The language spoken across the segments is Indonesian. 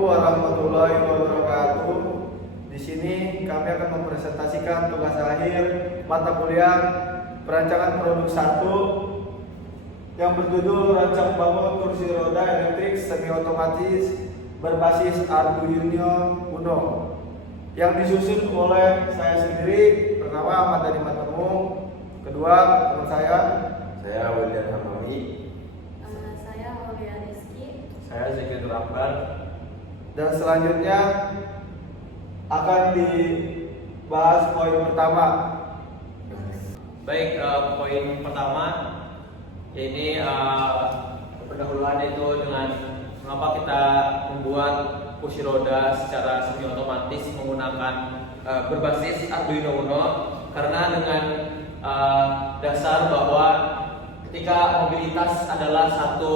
warahmatullahi wabarakatuh. Di sini kami akan mempresentasikan tugas akhir mata kuliah perancangan produk 1 yang berjudul Rancang bangun kursi roda elektrik semi otomatis berbasis Arduino Uno, yang disusun oleh saya sendiri. Pertama, Ahmad Dhani Matemu. Kedua, teman saya William Hamami. Saya Aulia Rizky. Saya Zikir Rahman. Dan selanjutnya akan dibahas poin pertama. Baik, poin pertama ini pendahuluan itu dengan mengapa kita membuat kursi roda secara semi otomatis menggunakan berbasis Arduino Uno, karena dengan dasar bahwa ketika mobilitas adalah satu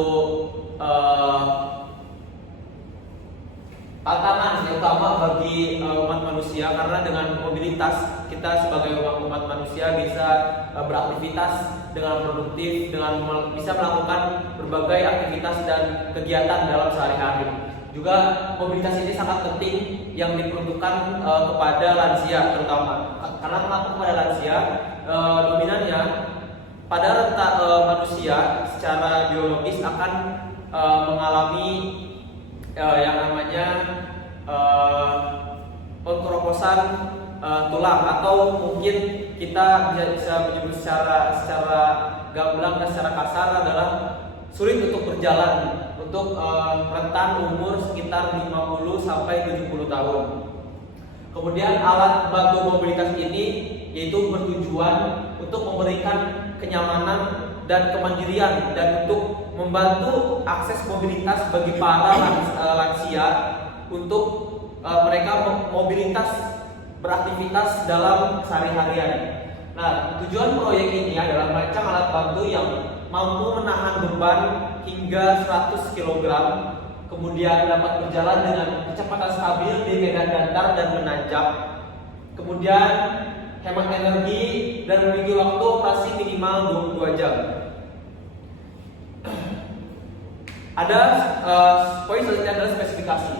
tantangan yang utama bagi umat manusia, karena dengan mobilitas kita sebagai umat manusia bisa beraktivitas dengan produktif, dengan bisa melakukan berbagai aktivitas dan kegiatan dalam sehari-hari. Juga mobilitas ini sangat penting yang diperuntukkan kepada lansia terutama, karena mengapa kepada lansia dominannya pada renta manusia secara biologis akan mengalami yang namanya pengkeroposan tulang, atau mungkin kita bisa menyebut secara gamblang dan secara kasar adalah sulit untuk berjalan untuk rentan umur sekitar 50 sampai 70 tahun. Kemudian alat bantu mobilitas ini yaitu bertujuan untuk memberikan kenyamanan dan kemandirian dan untuk membantu akses mobilitas bagi para lansia untuk mereka mobilitas beraktivitas dalam sehari-harian. Nah, tujuan proyek ini adalah merancang alat bantu yang mampu menahan beban hingga 100 kg, kemudian dapat berjalan dengan kecepatan stabil di medan datar dan menanjak, kemudian hemat energi dan memiliki waktu operasi minimal 22 jam. Ada poin selanjutnya adalah spesifikasi.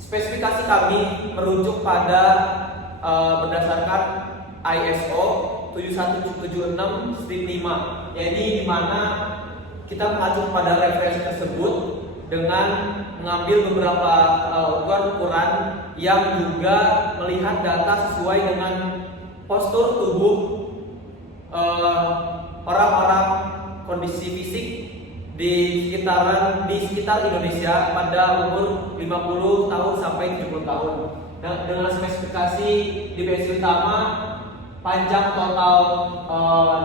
Spesifikasi kami merujuk pada berdasarkan ISO 71765, yaitu di mana kita mengacu pada referensi tersebut dengan mengambil beberapa ukuran yang juga melihat data sesuai dengan postur tubuh orang-orang kondisi fisik di sekitar Indonesia pada umur 50 tahun sampai 70 tahun. Dengan spesifikasi di versi utama, panjang total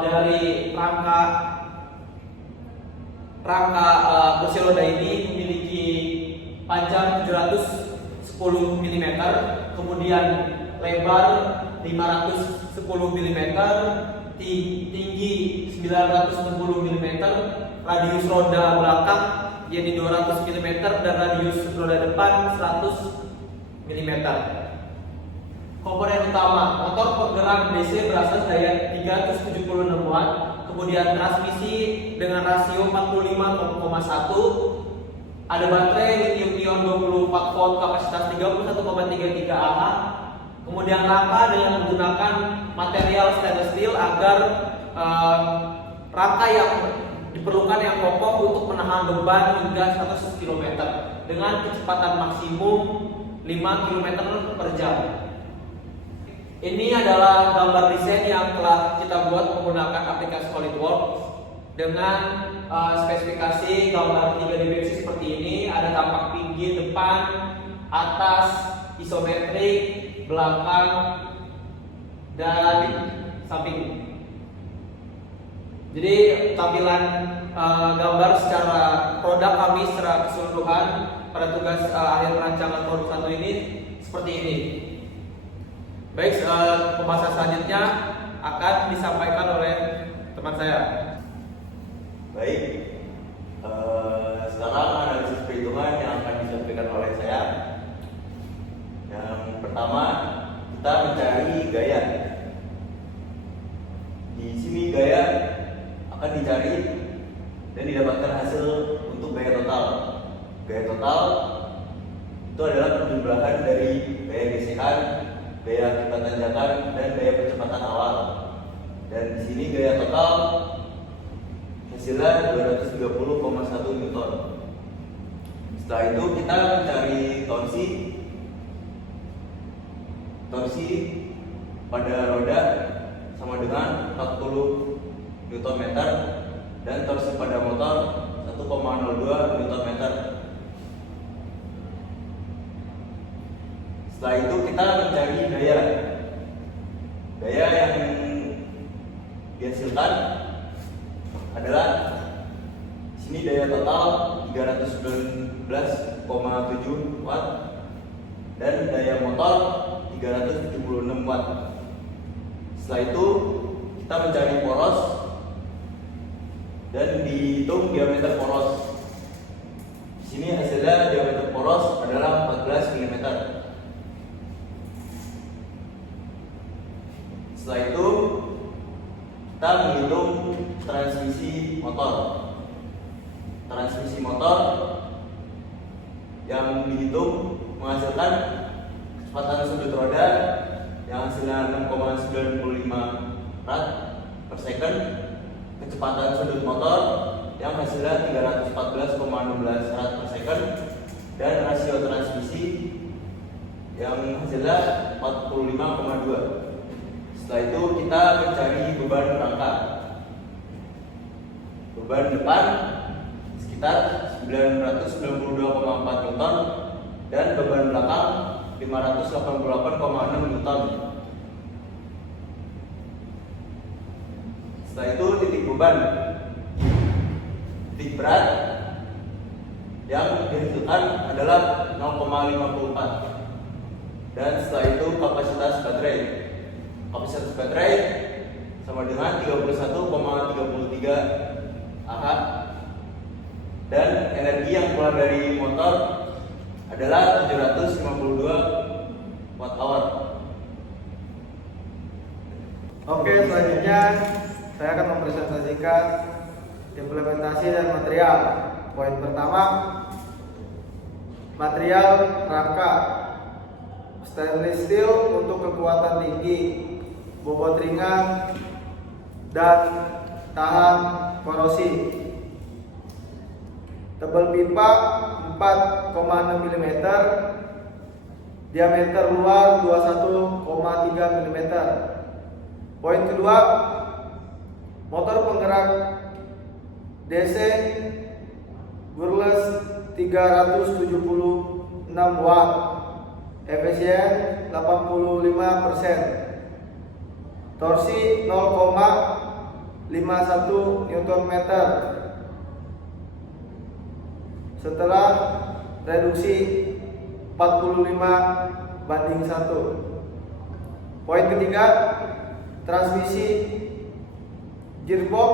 dari rangka kursi roda ini memiliki panjang 710 mm, kemudian lebar 510 mm, tinggi 960 mm, radius roda belakang jadi 200 mm dan radius roda depan 100 mm. Komponen utama motor penggerak DC berasal dari 376 watt, kemudian transmisi dengan rasio 45,1, ada baterai lithium ion 24 volt kapasitas 31,33 Ah, kemudian rangka dengan menggunakan material stainless steel agar rangka yang diperlukan yang kokoh untuk menahan beban hingga 100 km dengan kecepatan maksimum 5 km per jam. Ini adalah gambar desain yang telah kita buat menggunakan aplikasi SolidWorks dengan spesifikasi gambar 3 dimensi seperti ini. Ada tampak tinggi depan, atas, isometrik, belakang, dan samping. Jadi tampilan gambar secara produk kami secara keseluruhan pada tugas akhir rancangan produk 1 ini seperti ini. Baik, pembahasan selanjutnya akan disampaikan oleh teman saya. Baik, sekarang analisis perhitungan yang akan disampaikan oleh saya. Yang pertama, kita mencari gaya. Di sini gaya akan dicari dan didapatkan hasil untuk gaya total. Gaya total itu adalah penjumlahan dari gaya gesekan, gaya akibat tanjakan, dan gaya percepatan awal. Dan di sini gaya total hasilnya 230,1 Newton. Setelah itu kita mencari torsi. Torsi pada roda sama dengan 40 Nm dan torsi pada motor 1,02 Nm. Setelah itu kita mencari daya. Daya yang dihasilkan adalah sini daya total 319,7 watt dan daya motor 376 watt. Setelah itu kita mencari poros dan dihitung diameter poros. Di sini hasilnya diameter poros adalah 14 mm. Setelah itu kita menghitung transmisi motor. Transmisi motor yang dihitung menghasilkan kecepatan sudut roda yang hasilnya 6,95 rad per second, kecepatan sudut motor yang hasilnya 314,16 rad per second, dan rasio transmisi yang hasilnya 45,2. Setelah itu kita mencari beban rangka. Beban depan sekitar 992,4 Newton dan beban belakang 588,6 Newton. Setelah itu titik beban. Titik berat yang dihasilkan adalah 0,54. Dan setelah itu kapasitas baterai. Kapasitas baterai sama dengan 31,33 Ah. Dan energi yang keluar dari motor adalah 752 watt hour. Oke, selanjutnya saya akan mempresentasikan implementasi dan material. Poin pertama, material rangka stainless steel untuk kekuatan tinggi, bobot ringan, dan tahan korosi. Tebal pipa 4,6 mm, diameter luar 21,3 mm. Poin kedua, motor penggerak DC Burles 376 watt, efisien 85%, torsi 0,51 Nm setelah reduksi 45:1. Poin ketiga, transmisi gearbox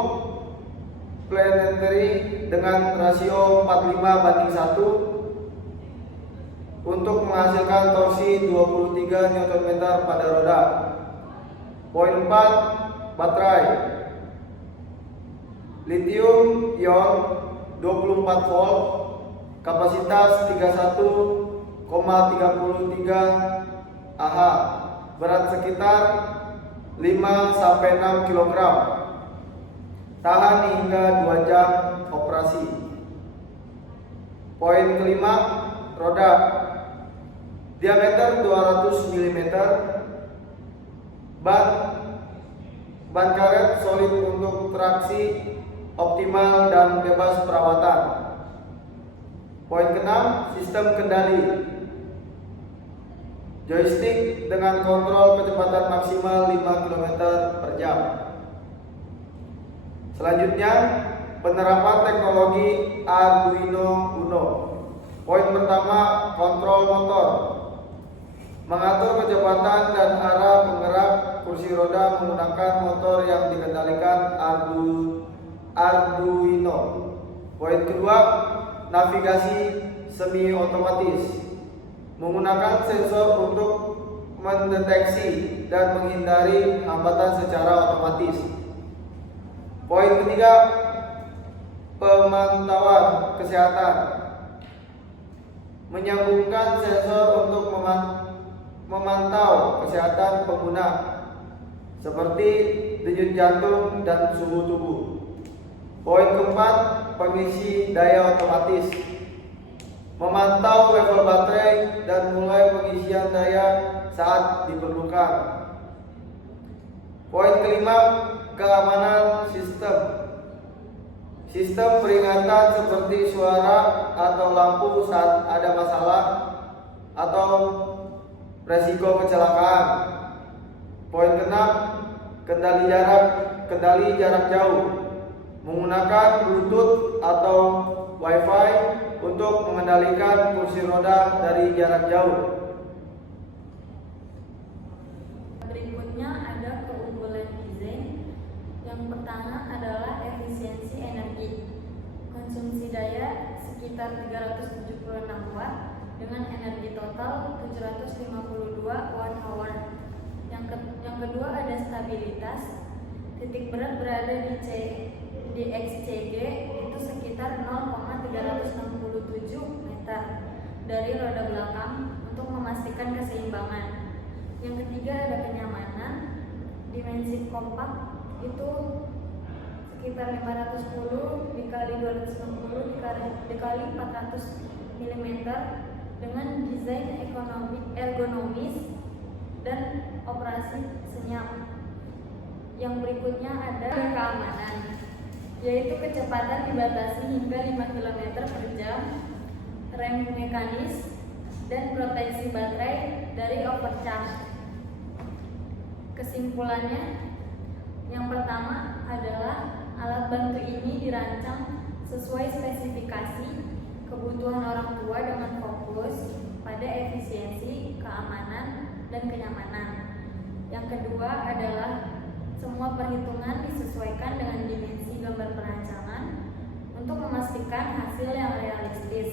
planetary dengan rasio 45:1 untuk menghasilkan torsi 23 Nm pada roda. Poin 4, baterai lithium ion 24 volt, kapasitas 31,33 Ah, berat sekitar 5-6 kg, tahan hingga 2 jam operasi. Poin kelima, roda diameter 200 mm, ban karet solid untuk traksi optimal dan bebas perawatan. Poin keenam, sistem kendali joystick dengan kontrol kecepatan maksimal 5 km per jam. Selanjutnya, penerapan teknologi Arduino Uno. Poin pertama, kontrol motor. Mengatur kecepatan dan arah penggerak kursi roda menggunakan motor yang dikendalikan Arduino. Poin kedua, navigasi semi otomatis. Menggunakan sensor untuk mendeteksi dan menghindari hambatan secara otomatis. Poin ketiga, pemantauan kesehatan. menyambungkan sensor untuk memantau kesehatan pengguna seperti denyut jantung dan suhu tubuh. Poin keempat, pengisi daya otomatis. Memantau level baterai dan mulai pengisian daya saat diperlukan. Poin kelima, keamanan sistem. Sistem peringatan seperti suara atau lampu saat ada masalah atau resiko kecelakaan. Poin keenam, kendali jarak jauh. Menggunakan Bluetooth atau Wi-Fi untuk mengendalikan kursi roda dari jarak jauh. Berikutnya ada keunggulan desain. Yang pertama adalah efisiensi energi. Konsumsi daya sekitar 376 watt dengan energi total 752 watt-hour. Yang kedua ada stabilitas. Titik berat berada di XCG itu sekitar 0,367 meter dari roda belakang untuk memastikan keseimbangan. Yang ketiga ada kenyamanan. Dimensi kompak itu sekitar 510 dikali 260 dikali 400 mm dengan desain ergonomis dan operasi senyap. Yang berikutnya ada keamanan, yaitu kecepatan dibatasi hingga 5 km per jam, rem mekanis, dan proteksi baterai dari overcharge. Kesimpulannya, yang pertama adalah alat bantu ini dirancang sesuai spesifikasi kebutuhan orang tua dengan fokus pada efisiensi, keamanan, dan kenyamanan. Yang kedua adalah semua perhitungan disesuaikan dengan dimensi gambar perancangan untuk memastikan hasil yang realistis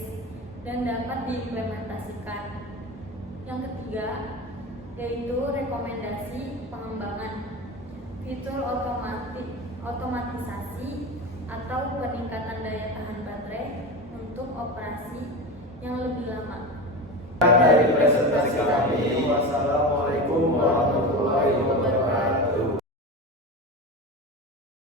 dan dapat diimplementasikan. Yang ketiga yaitu rekomendasi pengembangan fitur otomatisasi atau peningkatan daya tahan baterai untuk operasi yang lebih lama. Dari presentasi kami, wassalamualaikum warahmatullahi wabarakatuh.